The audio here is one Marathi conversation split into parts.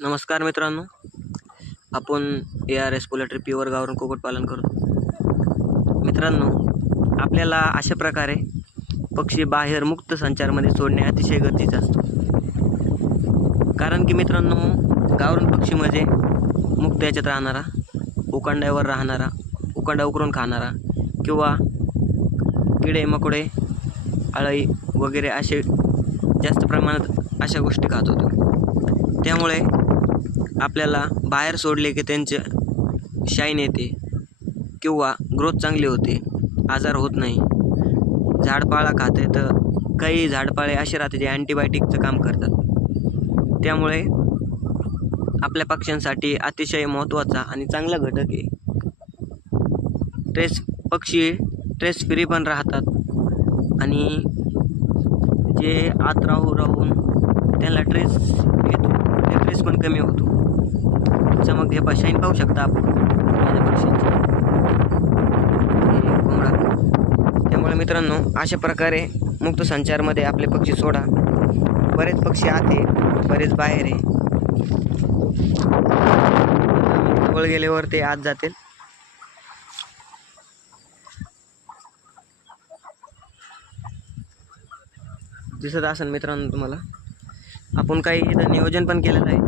नमस्कार मित्रांनो, आपण ARS पोल्ट्री प्युअर गावरान कुक्कुटपालन करतो. मित्रांनो, आपल्याला अशा प्रकारे पक्षी बाहेर मुक्त संचारमध्ये सोडणे अतिशय गरजेचे असते. कारण की मित्रांनो, गावरान पक्षी म्हणजे मुक्त याच्यात राहणारा, उकांड्यावर राहणारा, उकांडा उकरून खाणारा किंवा किडे मकोडे अळी वगैरे असे जास्त प्रमाणात अशा गोष्टी खात होतो. त्यामुळे आपल्याला बाहेर सोडले की त्यांचे शाईन येते किंवा ग्रोथ चांगली होते, आजार होत नाही. झाडपाला खाते तर काही झाडपाळे असे राहते जे अँटीबायोटिकचं काम करतात. त्यामुळे आपल्या पक्ष्यांसाठी अतिशय महत्त्वाचा आणि चांगला घटक आहे. पक्षी स्ट्रेस फ्री पण राहतात आणि जे आत राहून त्यांना स्ट्रेस येतो, ते स्ट्रेस पण कमी होतो. चमक हे शाईन पाहू शकता आपण माझ्या पक्षींची कोंबडा. त्यामुळे मित्रांनो, अशा प्रकारे मुक्त संचारमध्ये आपले पक्षी सोडा. बरेच पक्षी आत आहे, बरेच बाहेर आहे. जवळ गेल्यावर ते आत जातील. दिसत असेल मित्रांनो तुम्हाला. आपण काही इथं नियोजन पण केलेलं आहे.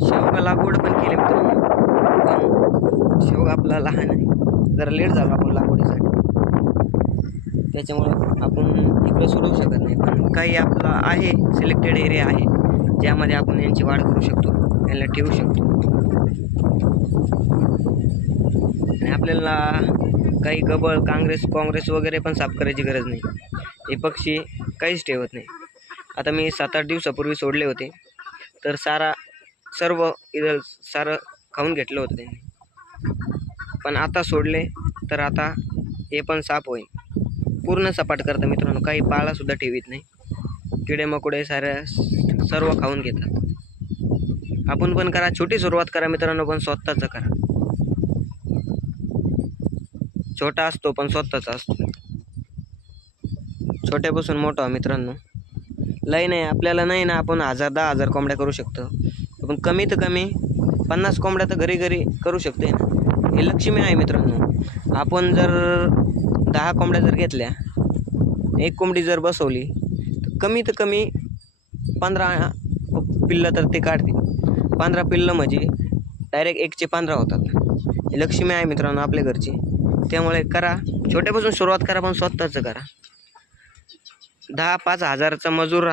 शेवगा लागवड पण केली मित्रांनो, पण शेवगा आपला लहान आहे, जरा लेट झाला आपण लागवडीसाठी. त्याच्यामुळं आपण इकडं सोडवू शकत नाही. पण काही आपला आहे सिलेक्टेड एरिया आहे ज्यामध्ये आपण यांची वाढ करू शकतो, यांना ठेवू शकतो. आणि आपल्याला काही गबळ काँग्रेस वगैरे पण साफ करायची गरज नाही. हे पक्षी काहीच ठेवत नाही. आता मी 7-8 दिवसापूर्वी सोडले होते, तर सर्व इथं सारं खाऊन घेतलं होतं त्यांनी. पण आता सोडले तर आता हे पण साफ होईल, पूर्ण सपाट करतं मित्रांनो. काही पाळासुद्धा ठेवीत नाही. किडे मकोडे सर्व खाऊन घेतात. आपण पण करा, छोटी सुरुवात करा मित्रांनो, पण स्वतःचं करा. छोटा असतो पण स्वतःचा असतो. छोट्यापासून मोठा मित्रांनो. लय नाही आपल्याला, नाही ना आपण 1000-10,000 कोंबड्या करू शकतो. आपण कमीत कमी 50 कोंबड्या तर घरी करू शकते ना. हे लक्ष्मी आहे मित्रांनो. आपण जर 10 कोंबड्या जर घेतल्या, एक कोंबडी जर बसवली, तर कमीत कमी 15 पिल्लं तर ते काढते. 15 पिल्लं म्हणजे डायरेक्ट 1चे 15 होतात. हे लक्ष्मी आहे मित्रांनो आपल्या घरची. त्यामुळे करा, छोट्यापासून सुरुवात करा, पण स्वतःचं करा. 10-5 हजाराचा मजूर